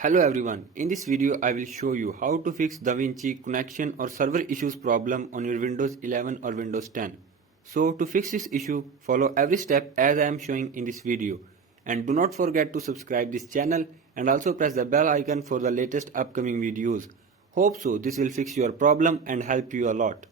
Hello everyone, in this video I will show you how to fix DaVinci connection or server issues problem on your Windows 11 or Windows 10. So to fix this issue, follow every step as I am showing in this video. And do not forget to subscribe this channel and also press the bell icon for the latest upcoming videos. Hope so this will fix your problem and help you a lot.